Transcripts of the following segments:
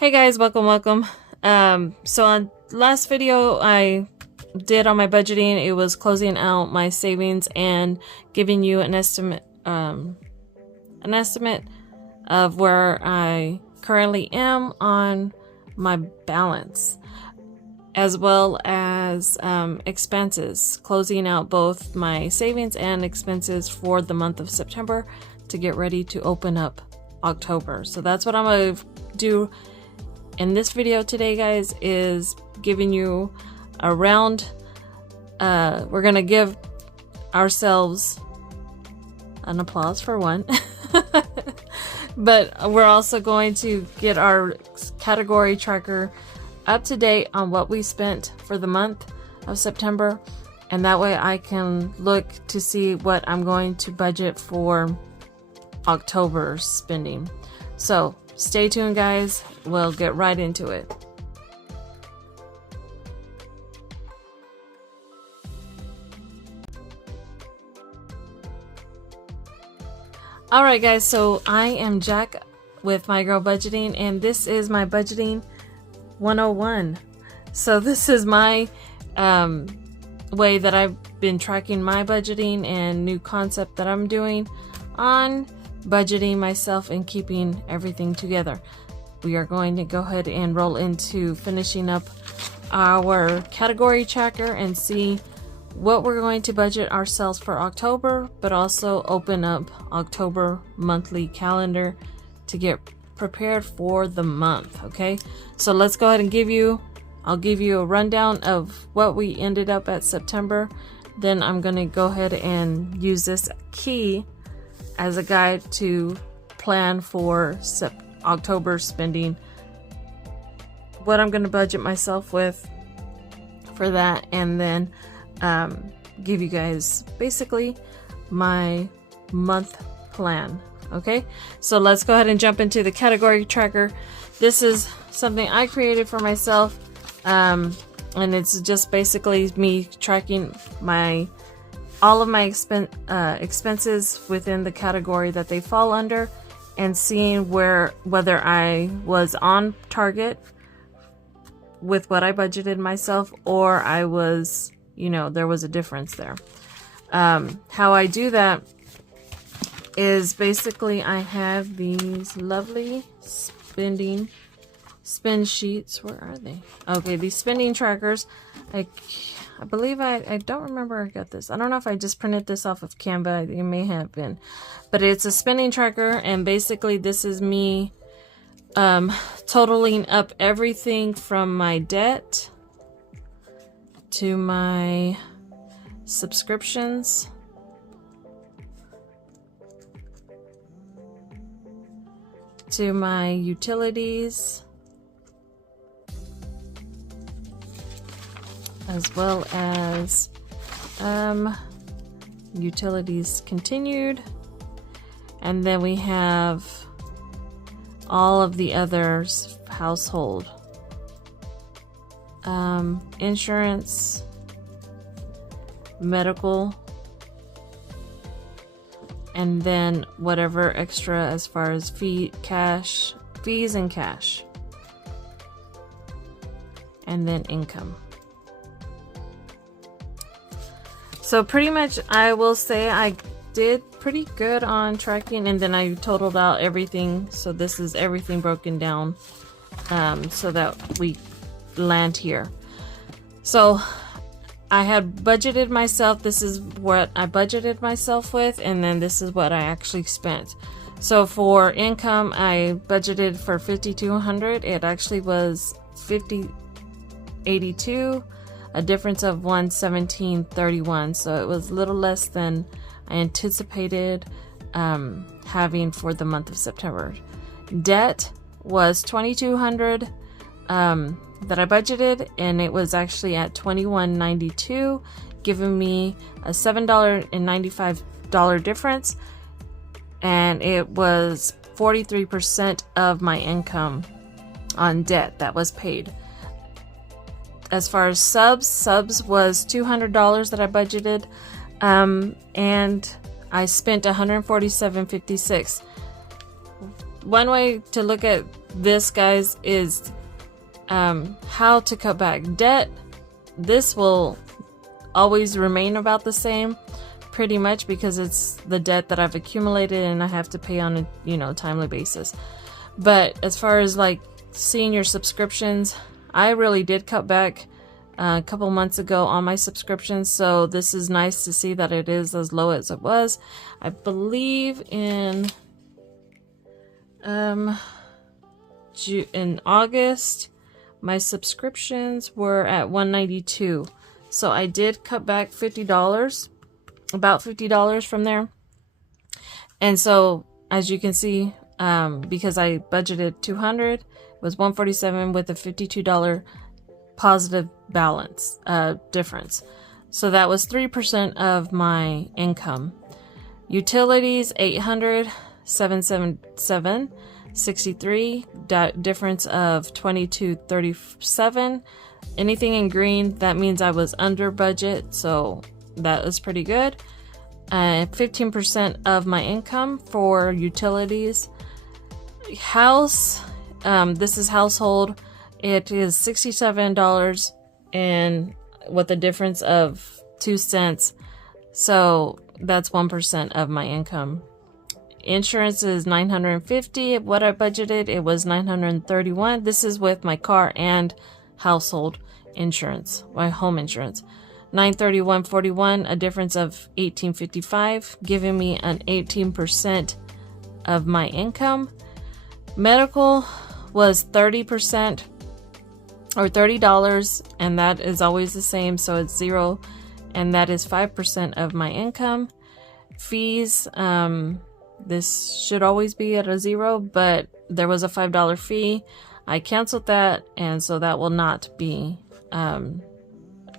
Hey guys, welcome. So on last video I did on my budgeting, it was closing out my savings and giving you an estimate of where I currently am on my balance, as well as expenses, closing out both my savings and expenses for the month of September to get ready to open up October. So that's what I'm gonna do in this video today, guys, is giving you a round. We're gonna give ourselves an applause for one, but we're also going to get our category tracker up to date on what we spent for the month of September, and that way I can look to see what I'm going to budget for October spending. So stay tuned, guys. We'll get right into it. Alright guys, so I am Jack with My Girl Budgeting, and this is my budgeting 101. So this is my way that I've been tracking my budgeting and new concept that I'm doing on budgeting myself and keeping everything together. We are going to go ahead and roll into finishing up our category tracker and see what we're going to budget ourselves for October, but also open up October monthly calendar to get prepared for the month. Okay, so let's go ahead and I'll give you a rundown of what we ended up at September. Then I'm going to go ahead and use this key as a guide to plan for October spending, what I'm going to budget myself with for that, and then give you guys basically my month plan. Okay, so let's go ahead and jump into the category tracker. This is something I created for myself, and it's just basically me tracking all of my expenses within the category that they fall under, and seeing whether I was on target with what I budgeted myself, or I was, there was a difference there. How I do that is basically I have these lovely spend sheets. Where are they? Okay, these spending trackers. I believe I don't remember I got this. I don't know if I just printed this off of Canva. It may have been, but it's a spending tracker, and basically this is me totaling up everything from my debt to my subscriptions to my utilities, as well as utilities continued, and then we have all of the others, household, insurance, medical, and then whatever extra as far as fees and cash, and then income. So pretty much I will say I did pretty good on tracking, and then I totaled out everything. So this is everything broken down so that we land here. So I had budgeted myself, this is what I budgeted myself with, and then this is what I actually spent. So for income, I budgeted for $5,200. It actually was $5,082, a difference of $117.31. So it was a little less than I anticipated having for the month of September. Debt was $2,200 that I budgeted, and it was actually at $21.92, giving me a $7.95 difference, and it was 43% of my income on debt that was paid. As far as subs was $200 that I budgeted, and I spent $147.56. one way to look at this, guys, is how to cut back debt. This will always remain about the same, pretty much, because it's the debt that I've accumulated and I have to pay on a timely basis. But as far as like senior subscriptions, I really did cut back a couple months ago on my subscriptions, so this is nice to see that it is as low as it was. I believe in August my subscriptions were at $192, so I did cut back $50, about $50 from there. And so as you can see, because I budgeted $200, it was $147 with a $52 positive balance difference. So that was 3% of my income. Utilities $800, $777, 63, difference of $22.37. Anything in green, that means I was under budget, so that was pretty good. 15% of my income for utilities. House, this is household. It is $67 and with a difference of 2 cents. So that's 1% of my income. Insurance is $950. What I budgeted, it was $931. This is with my car and household insurance, my home insurance. $931.41, a difference of $18.55, giving me an 18% of my income. Medical was 30% or $30, and that is always the same, so it's $0, and that is 5% of my income. Fees, this should always be at a $0, but there was a $5 fee. I canceled that, and so that will not be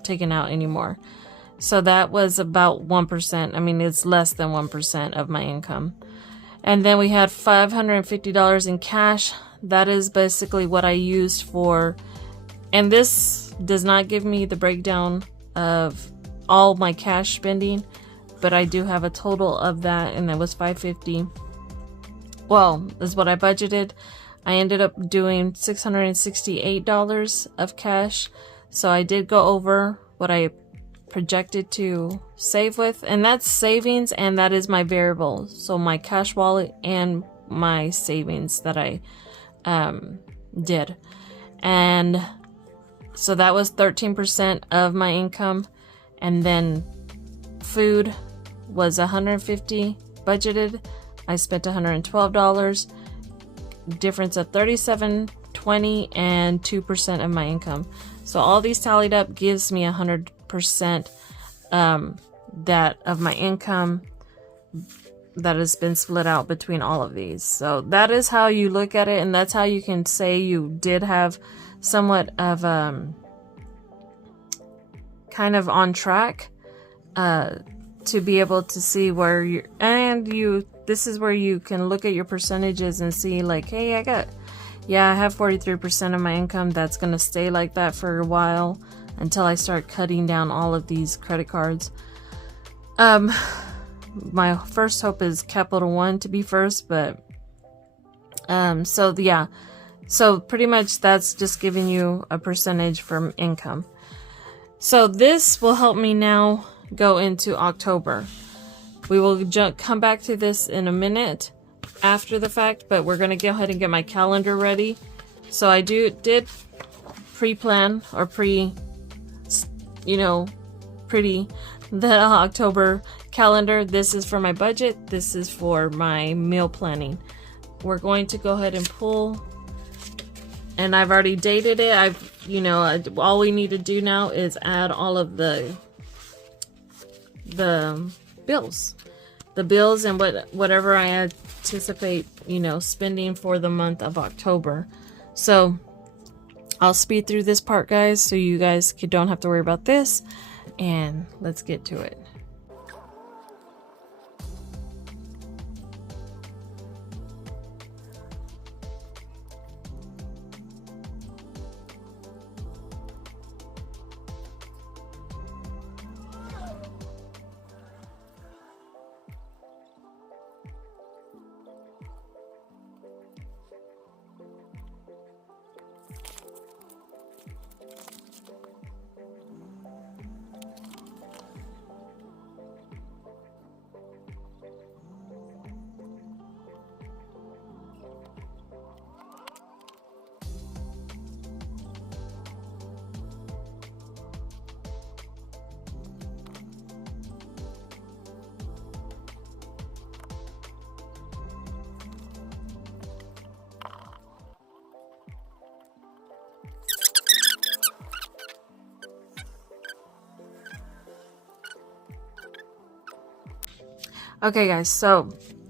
taken out anymore. So that was about 1%. I mean, it's less than 1% of my income. And then we had $550 in cash. That is basically what I used for, and this does not give me the breakdown of all my cash spending, but I do have a total of that, and that was $550. Well, is what I budgeted. I ended up doing $668 of cash, so I did go over what I projected to save with, and that's savings, and that is my variable, so my cash wallet and my savings that I did. And so that was 13% of my income. And then food was $150 budgeted. I spent $112, difference of $37.20 and 2% of my income. So all these tallied up gives me 100% that of my income that has been split out between all of these. So that is how you look at it, and that's how you can say you did have somewhat of kind of on track to be able to see where you're, and this is where you can look at your percentages and see like, hey, I have 43% of my income. That's going to stay like that for a while until I start cutting down all of these credit cards. My first hope is Capital One to be first, but so yeah, so pretty much that's just giving you a percentage from income. So this will help me now go into October. We will come back to this in a minute after the fact, but we're going to go ahead and get my calendar ready. So I did pre-plan or pretty the October calendar. This is for my budget. This is for my meal planning. We're going to go ahead and pull, and I've already dated it. All we need to do now is add all of the bills and whatever I anticipate, spending for the month of October. So I'll speed through this part, guys, so you guys don't have to worry about this, and let's get to it. Okay guys, so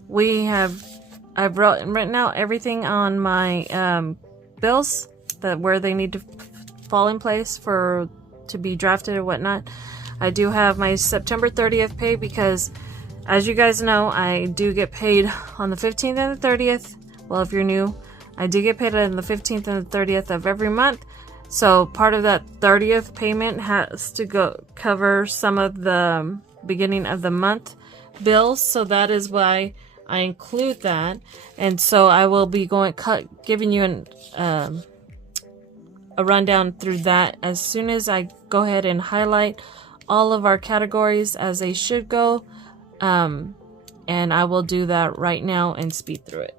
I've written out everything on my bills where they need to fall in place to be drafted or whatnot. I do have my September 30th pay because, as you guys know, I do get paid on the 15th and the 30th. Well, if you're new, I do get paid on the 15th and the 30th of every month. So part of that 30th payment has to go cover some of the beginning of the month bills. So that is why I include that. And so I will be giving you a rundown through that as soon as I go ahead and highlight all of our categories as they should go. And I will do that right now and speed through it.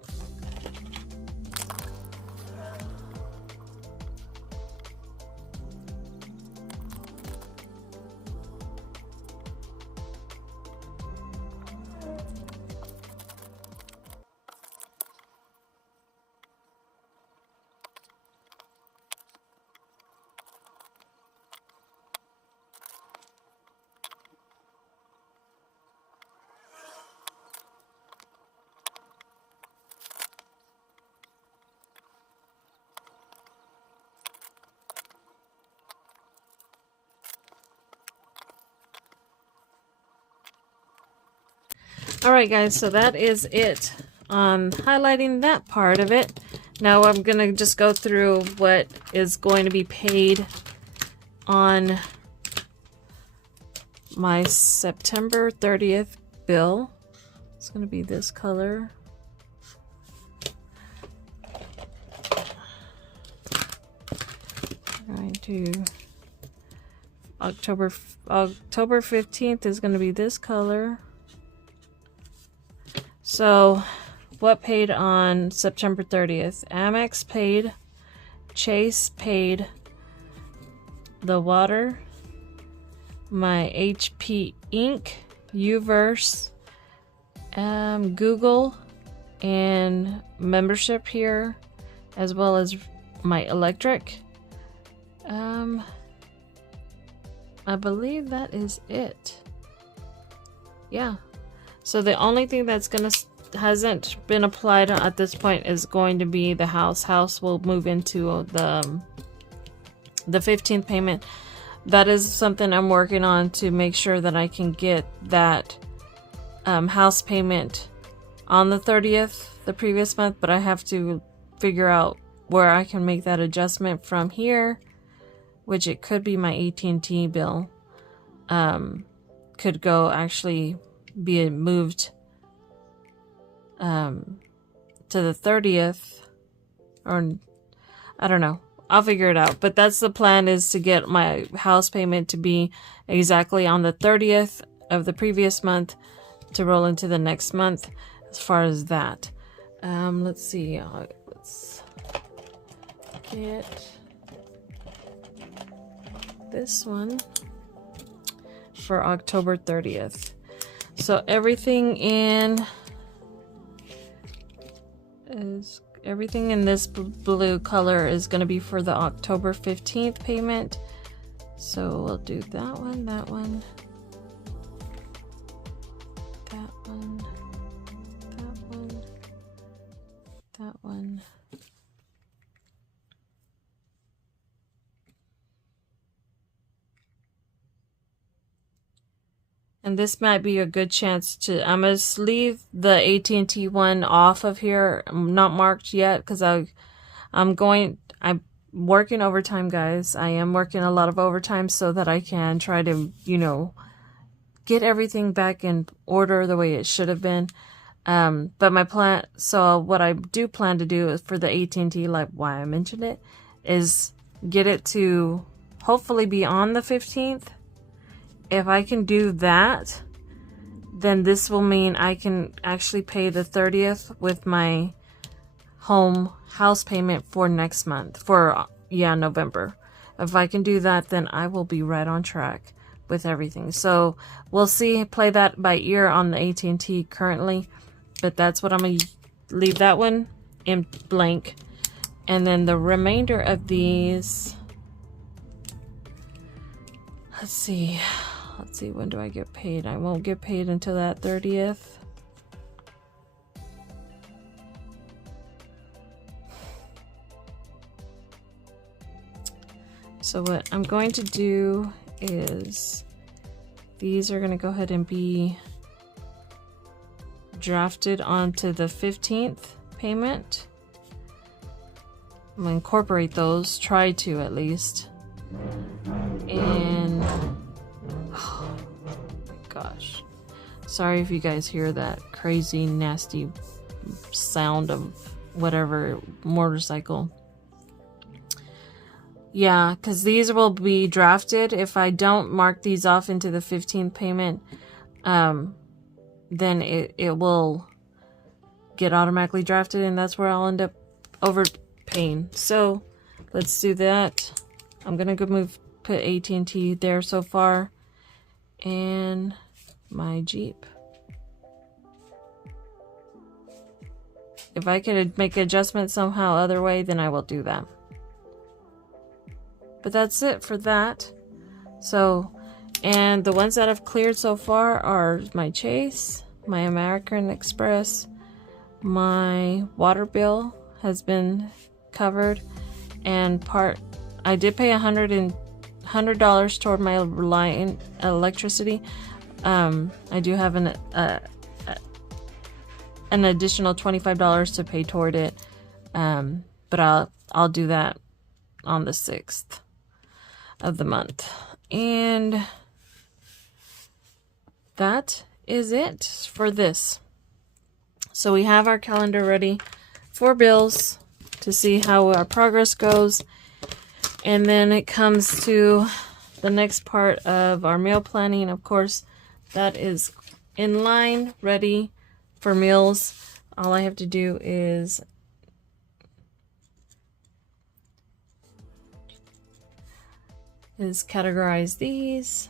Alright guys, so that is it on highlighting that part of it. Now I'm going to just go through what is going to be paid on my September 30th bill. It's going to be this color. Going to October 15th is going to be this color. So, what paid on September 30th? Amex paid, Chase paid, the water, my HP Inc., Uverse, Google, and membership here, as well as my electric. I believe that is it. Yeah. So the only thing that's hasn't been applied at this point is going to be the house. House will move into the 15th payment. That is something I'm working on to make sure that I can get that house payment on the 30th, the previous month, but I have to figure out where I can make that adjustment from here, which it could be my AT&T bill. Could go actually be moved to the 30th, or I don't know. I'll figure it out. But that's the plan, is to get my house payment to be exactly on the 30th of the previous month to roll into the next month as far as that. Let's see. Let's get this one for October 30th. So everything in this blue color is going to be for the October 15th payment. So we'll do that one, that one, that one, that one, that one. And this might be a good chance to, I'm going to leave the AT&T one off of here. I'm not marked yet because I'm working overtime, guys. I am working a lot of overtime so that I can try to, get everything back in order the way it should have been. But my plan, so what I do plan to do is for the AT&T, like why I mentioned it, is get it to hopefully be on the 15th. If I can do that, then this will mean I can actually pay the 30th with my house payment for next month, for November. If I can do that, then I will be right on track with everything. So we'll see, play that by ear on the AT&T currently, but that's what I'm going to leave that one in blank. And then the remainder of these, let's see, when do I get paid? I won't get paid until that 30th. So what I'm going to do is these are going to go ahead and be drafted onto the 15th payment. I'm going to incorporate those, try to at least. And oh my gosh. Sorry if you guys hear that crazy, nasty sound of whatever motorcycle. Yeah, because these will be drafted. If I don't mark these off into the 15th payment, then it will get automatically drafted, and that's where I'll end up overpaying. So let's do that. I'm gonna go put AT&T there so far, and my Jeep. If I could make adjustments somehow other way, then I will do that. But that's it for that. So, and the ones that I've cleared so far are my Chase, my American Express, my water bill has been covered, and I did pay $100 toward my Reliant electricity. I do have an additional $25 to pay toward it, but I'll do that on the 6th of the month. And that is it for this. So we have our calendar ready for bills to see how our progress goes, and then it comes to the next part of our meal planning. Of course, that is in line, ready for meals. All I have to do is categorize these.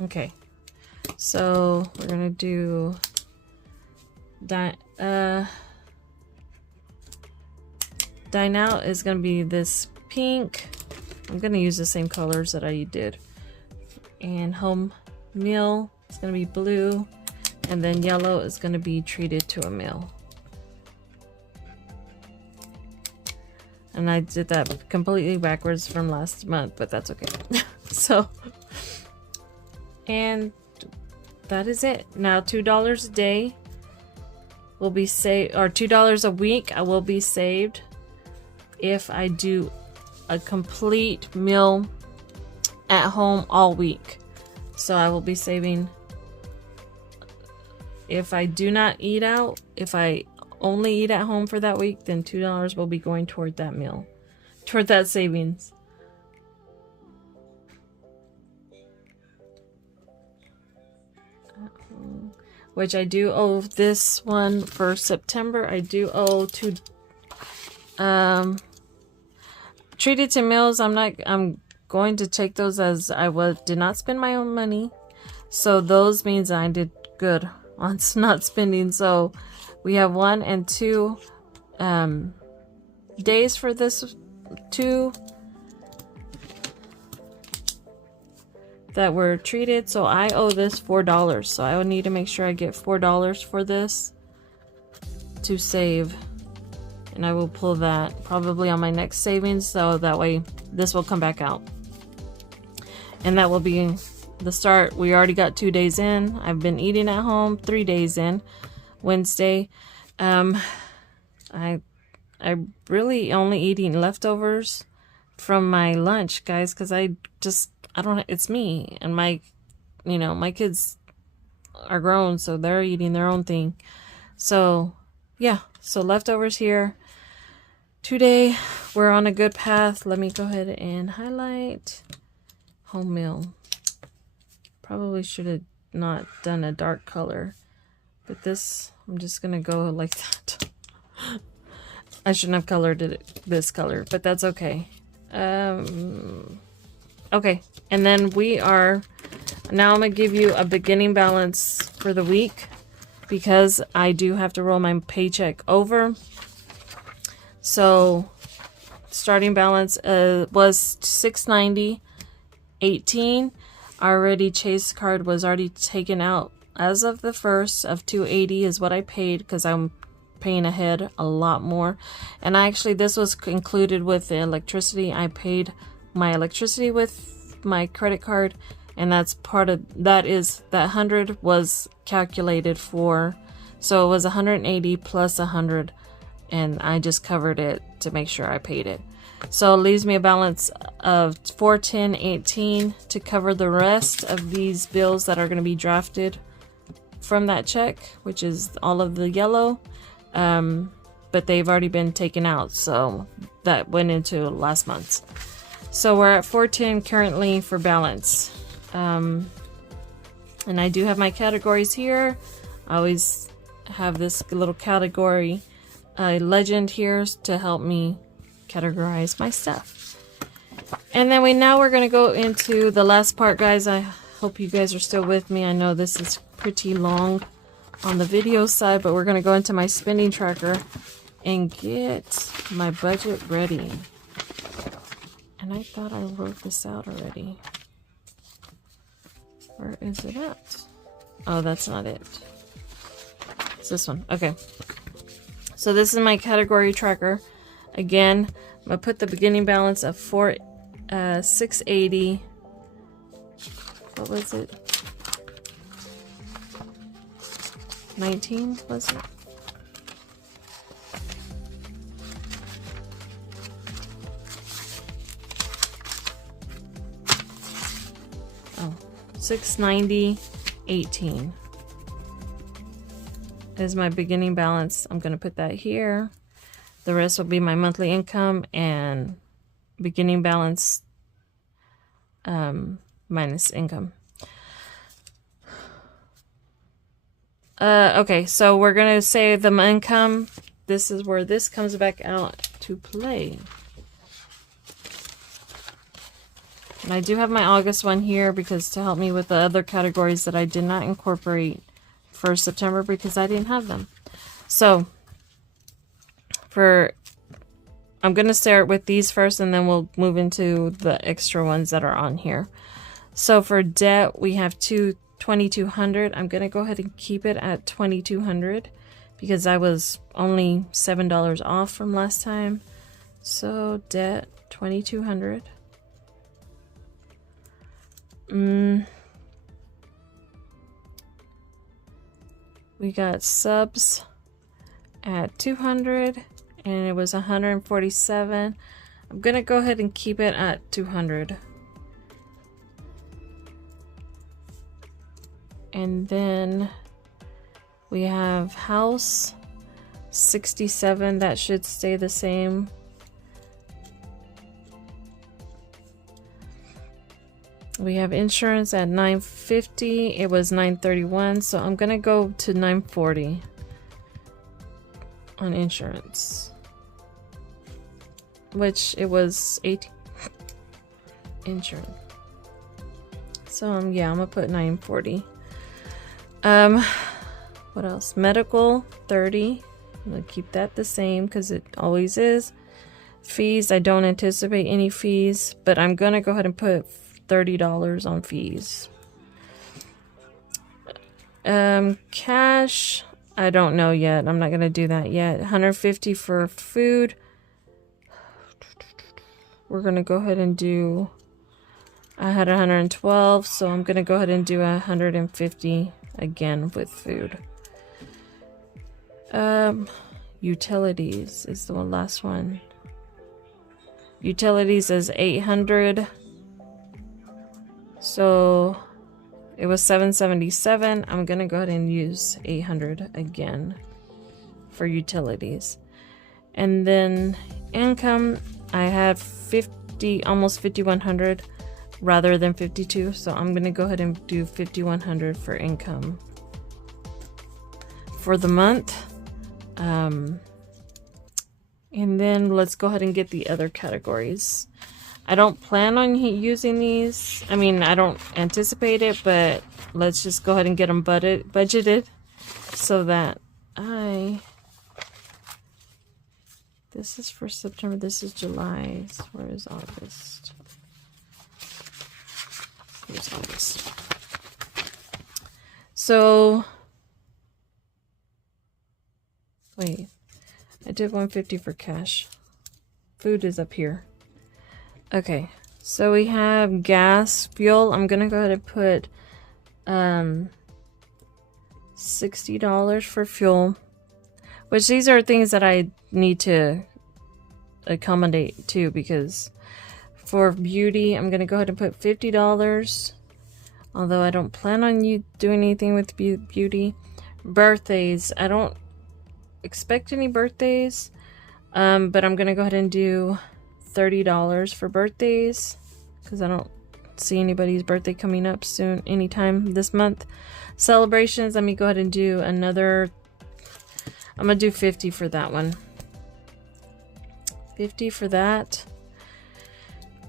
Okay, so we're gonna do dine out is gonna be this pink. I'm gonna use the same colors that I did. And home meal is gonna be blue, and then yellow is gonna be treated to a meal. And I did that completely backwards from last month, but that's okay. So, and that is it. Now $2 a day will be saved, or $2 a week I will be saved if I do a complete meal at home all week. So I will be saving, if I do not eat out, if I only eat at home for that week, then $2 will be going toward that meal, toward that savings. Which I do owe this one for September. I do owe to treated to meals. I'm going to take those as I did not spend my own money. So those means I did good on not spending. So we have 1 and 2 days for this 2 that were treated. So I owe this $4. So I would need to make sure I get $4 for this to save. And I will pull that probably on my next savings, so that way this will come back out. And that will be the start. We already got 2 days in. I've been eating at home 3 days in. Wednesday. I really only eating leftovers from my lunch, guys, because it's me. And my kids are grown, so they're eating their own thing. So, yeah. So leftovers here. Today, we're on a good path. Let me go ahead and highlight home meal. Probably should have not done a dark color, but this, I'm just gonna go like that. I shouldn't have colored it this color, but that's okay. Okay, and then now I'm gonna give you a beginning balance for the week, because I do have to roll my paycheck over. So starting balance was $690.18. Already Chase card was already taken out as of the 1st of $280 is what I paid, because I'm paying ahead a lot more. And actually this was included with the electricity. I paid my electricity with my credit card, and that's part of that. Is that 100 was calculated for, so it was 180 plus 100, and I just covered it to make sure I paid it. So it leaves me a balance of $410.18 to cover the rest of these bills that are going to be drafted from that check, which is all of the yellow. But they've already been taken out, so that went into last month's. So we're at $410 currently for balance. And I do have my categories here. I always have this little category legend here to help me categorize my stuff. And then we're going to go into the last part, guys. I hope you guys are still with me. I know this is pretty long on the video side, but we're going to go into my spending tracker and get my budget ready. And I thought I wrote this out already. Where is it at? Oh, that's not it. It's this one. Okay. So this is my category tracker. Again, I'm going to put the beginning balance of $680. What was it? 19, was it? Oh, $690.18 is my beginning balance. I'm going to put that here. The rest will be my monthly income and beginning balance minus income. Okay, so we're going to say the income. This is where this comes back out to play. And I do have my August one here because to help me with the other categories that I did not incorporate for September because I didn't have them. So I'm going to start with these first, and then we'll move into the extra ones that are on here. So for debt, we have $2,200. I'm going to go ahead and keep it at $2,200 because I was only $7 off from last time. So debt, $2,200. We got subs at 200, and it was 147. I'm gonna go ahead and keep it at 200. And then we have house 67. That should stay the same. We have insurance at $950. It was $931, so I'm gonna go to $940 on insurance, which it was $18 insurance. So yeah, I'm gonna put $940. What else? Medical $30. I'm gonna keep that the same because it always is. Fees, I don't anticipate any fees, but I'm gonna go ahead and put $30 on fees. Cash, I don't know yet. I'm not gonna do that yet. $150 for food. We're gonna go ahead and do, I had 112, so I'm gonna go ahead and do 150 again with food. Utilities is the last one. Utilities is $800. So it was $777. I'm gonna go ahead and use $800 again for utilities. And then income, I had almost $5,100 rather than $52. So I'm gonna go ahead and do $5,100 for income for the month. And then let's go ahead and get the other categories. I don't plan on using these. I mean, I don't anticipate it, but let's just go ahead and get them budgeted so that this This is for September. This is July. So where is August? Here's August. So, wait. I did 150 for cash. Food is up here. Okay. So we have gas, fuel. I'm gonna go ahead and put $60 for fuel. Which these are things that I need to accommodate too, because for beauty, I'm going to go ahead and put $50. Although I don't plan on you doing anything with beauty. Birthdays, I don't expect any birthdays. But I'm going to go ahead and do $30 for birthdays, because I don't see anybody's birthday coming up soon, anytime this month. Celebrations, let me go ahead and do another. I'm gonna do 50 for that one. 50 for that.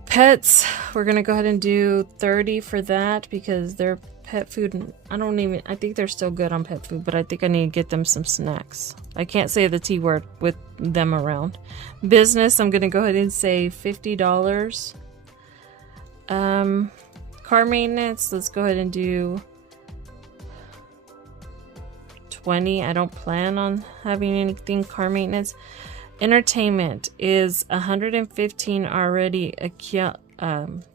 Pets, we're gonna go ahead and do 30 for that, because they're pet food. I think they're still good on pet food, but I think I need to get them some snacks. I can't say the T word with them around. Business, I'm gonna go ahead and say $50. Car maintenance, let's go ahead and do 20. I don't plan on having anything car maintenance. Entertainment is 115 already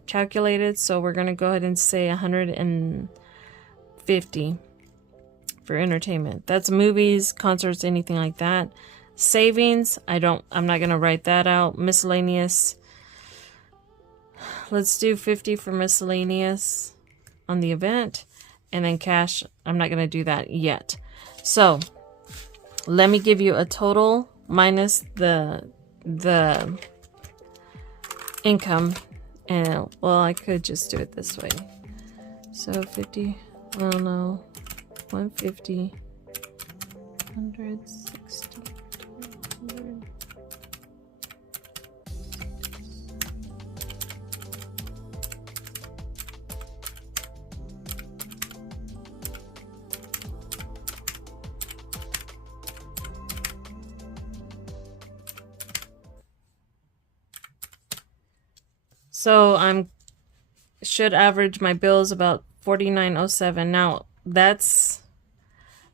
calculated, so we're gonna go ahead and say 150 for entertainment. That's movies, concerts, anything like that. Savings, I'm not gonna write that out. Miscellaneous, let's do 50 for miscellaneous on the event, and then cash, I'm not gonna do that yet. So, let me give you a total minus the income. And, well, I could just do it this way. So, 50, well, no, 150, 160, 200. So should average my bills about $49.07. Now that's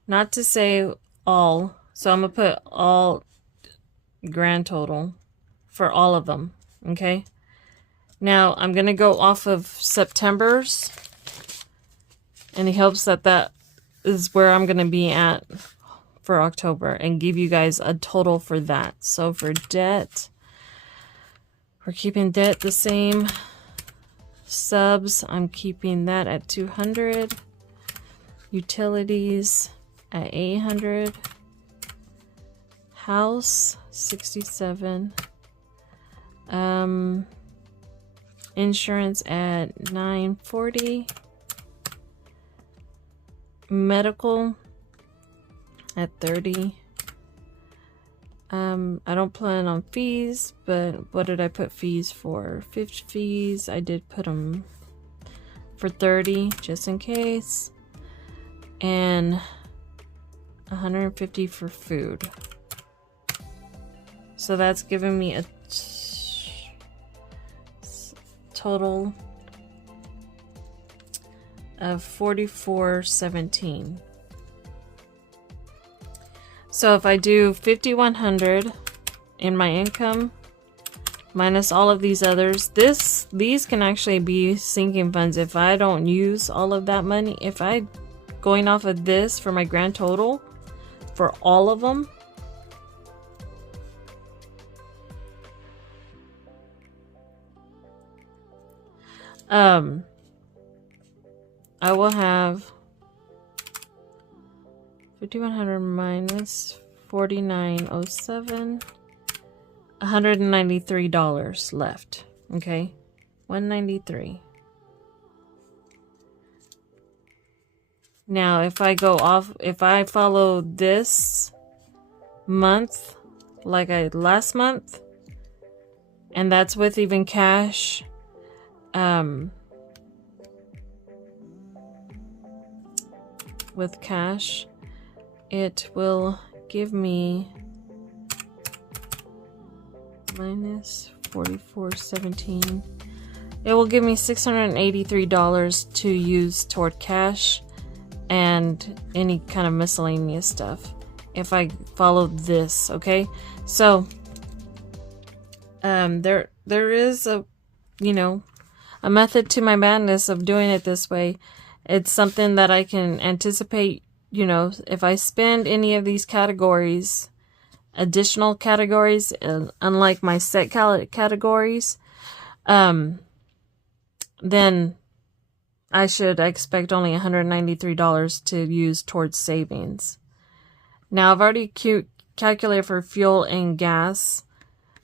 not to say all. So I'm gonna put all grand total for all of them. Okay. Now I'm gonna go off of September's, and it helps that is where I'm gonna be at for October, and give you guys a total for that. So for debt, we're keeping debt the same. Subs, I'm keeping that at 200. Utilities at 800. House, 67. Insurance at 940. Medical at 30. I don't plan on fees, but what did I put fees for? 50 fees. I did put them for 30 just in case. And 150 for food. So that's giving me a total of $44.17. So if I do 5,100 in my income minus all of these others, these can actually be sinking funds if I don't use all of that money. If I going off of this for my grand total for all of them, I will have 5,100 minus 49.07, $193 left. Okay, 193. Now, if I go off, if I follow this month like I did last month, and that's with even cash, with cash, it will give me minus 44.17. It will give me $683 to use toward cash and any kind of miscellaneous stuff if I follow this. Okay, so there is a, you know, a method to my madness of doing it this way. It's something that I can anticipate. You know, if I spend any of these categories, additional categories, unlike my set categories, then I should expect only $193 to use towards savings. Now, I've already calculated for fuel and gas,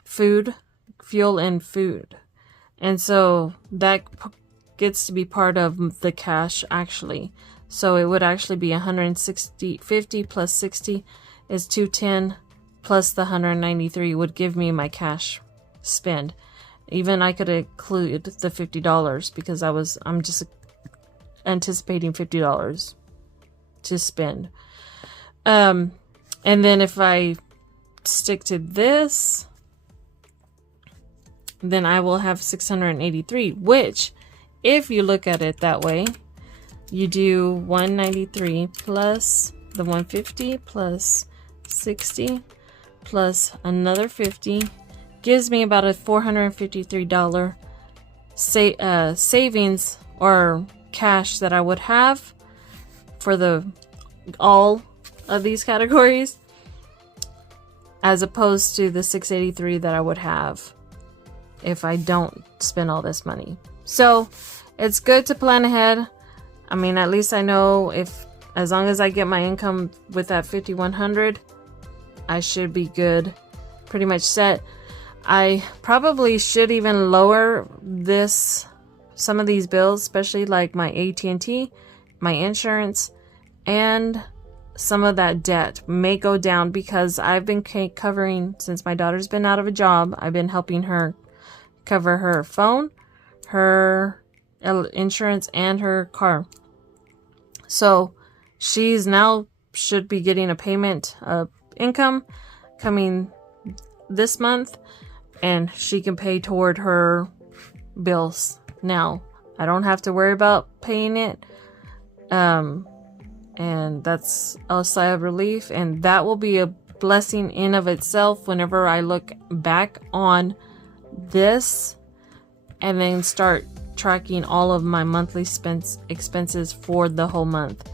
fuel and food. And so that gets to be part of the cash actually. So it would actually be 50 plus 60 is 210 plus the 193 would give me my cash spend. Even I could include the $50 because I'm just anticipating $50 to spend. And then if I stick to this, then I will have 683, which if you look at it that way, you do 193 plus the 150 plus 60 plus another 50 gives me about a $453 savings or cash that I would have for all of these categories, as opposed to the 683 that I would have if I don't spend all this money. So it's good to plan ahead. I mean, at least I know as long as I get my income with that 5,100, I should be good, pretty much set. I probably should even lower some of these bills, especially like my AT&T, my insurance, and some of that debt may go down because I've been covering, since my daughter's been out of a job, I've been helping her cover her phone, her insurance, and her car. So she's now should be getting a payment of income coming this month, and she can pay toward her bills now. I don't have to worry about paying it. And that's a sigh of relief, and that will be a blessing in of itself whenever I look back on this and then start tracking all of my monthly expenses for the whole month.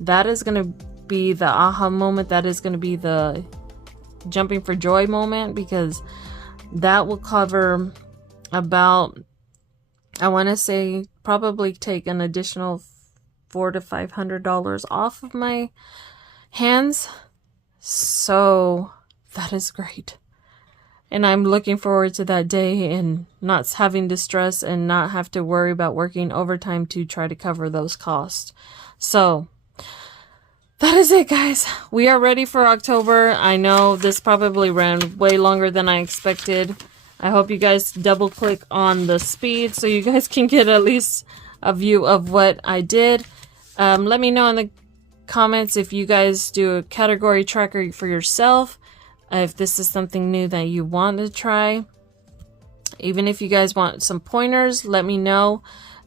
That is going to be the aha moment. That is going to be the jumping for joy moment, because that will cover about, I want to say, probably take an additional $400 to $500 off of my hands. So that is great. And I'm looking forward to that day and not having to stress and not have to worry about working overtime to try to cover those costs. So that is it, guys. We are ready for October. I know this probably ran way longer than I expected. I hope you guys double click on the speed so you guys can get at least a view of what I did. Let me know in the comments if you guys do a category tracker for yourself. If this is something new that you want to try. Even if you guys want some pointers, let me know.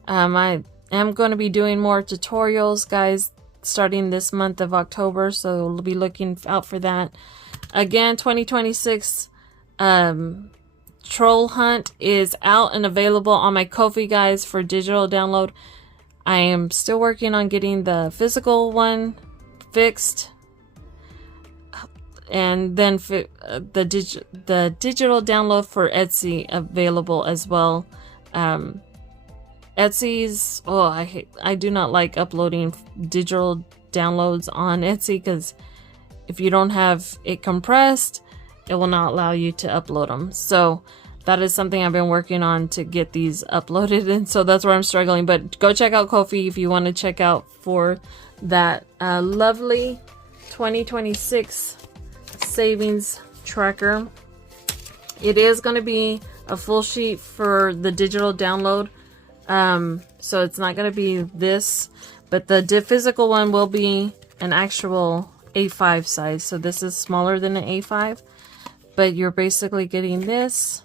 I am going to be doing more tutorials, guys, starting this month of October, so we'll be looking out for that. Again, 2026 Troll Hunt is out and available on my Ko-fi, guys, for digital download. I am still working on getting the physical one fixed, and then the digital download for Etsy available as well. Etsy's, I do not like uploading digital downloads on Etsy, because if you don't have it compressed, it will not allow you to upload them. So that is something I've been working on to get these uploaded, and so that's where I'm struggling. But go check out Ko-fi if you want to check out for that lovely 2026 savings tracker. It is going to be a full sheet for the digital download, so it's not going to be this, but the physical one will be an actual A5 size. So this is smaller than an A5, but you're basically getting this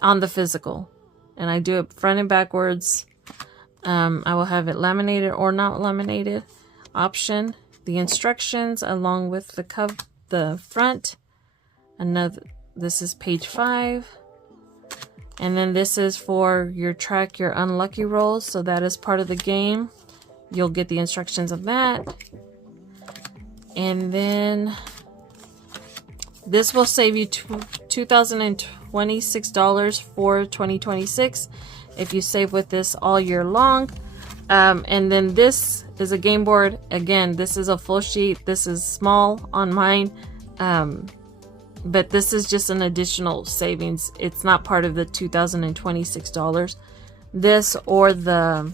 on the physical. And I do it front and backwards. I will have it laminated or not laminated option. The instructions along with the front. This is page 5. And then this is for your track your unlucky rolls. So that is part of the game. You'll get the instructions of that. And then this will save you $2,026 for 2026 if you save with this all year long. And then this is a game board. Again, this is a full sheet. This is small on mine. But this is just an additional savings. It's not part of the $2,026. This or the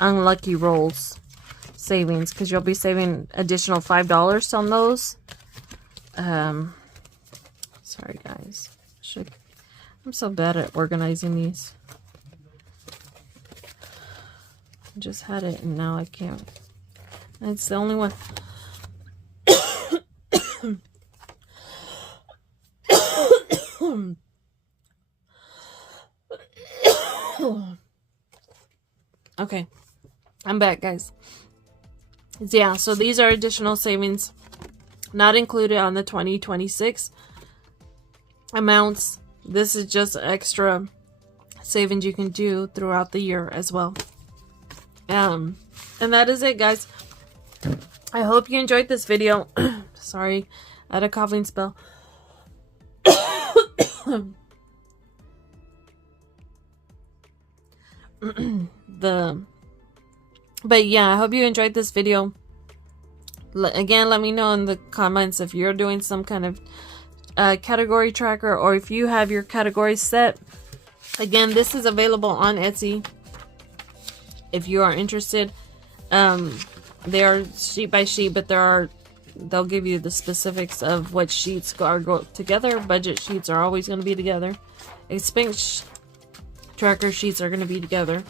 unlucky rolls savings, because you'll be saving additional $5 on those. Sorry guys. I'm so bad at organizing these. I just had it and now I can't. It's the only one. Okay, I'm back, guys. Yeah, so these are additional savings not included on the 2026 amounts. This is just extra savings you can do throughout the year as well. And that is it, guys. I hope you enjoyed this video. Sorry, I had a coughing spell. But yeah, I hope you enjoyed this video. Again, let me know in the comments if you're doing some kind of category tracker, or if you have your categories set. Again, this is available on Etsy if you are interested. They are sheet by sheet, but they'll give you the specifics of what sheets go together. Budget sheets are always going to be together. Expense tracker sheets are going to be together.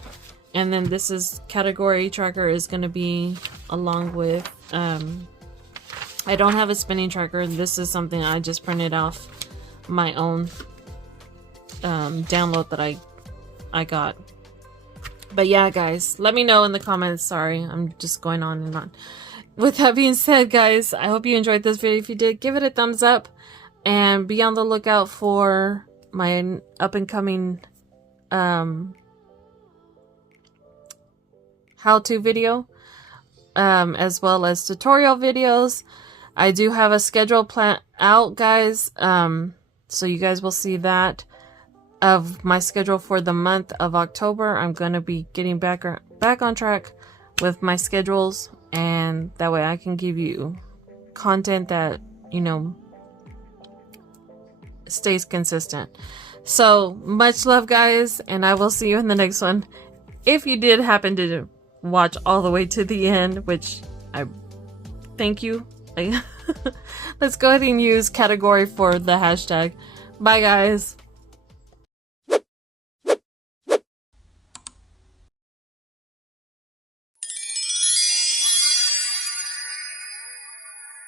And then this is category tracker is going to be along with, I don't have a spinning tracker. This is something I just printed off my own download that I got. But yeah, guys, let me know in the comments. Sorry, I'm just going on and on. With that being said, guys, I hope you enjoyed this video. If you did, give it a thumbs up and be on the lookout for my up and coming how-to video, as well as tutorial videos. I do have a schedule plan out, guys, so you guys will see that of my schedule for the month of October. I'm going to be getting back on track with my schedules, and that way I can give you content that, you know, stays consistent. So much love, guys, and I will see you in the next one. If you did happen to watch all the way to the end, which I thank you. Let's go ahead and use category for the hashtag. Bye, guys.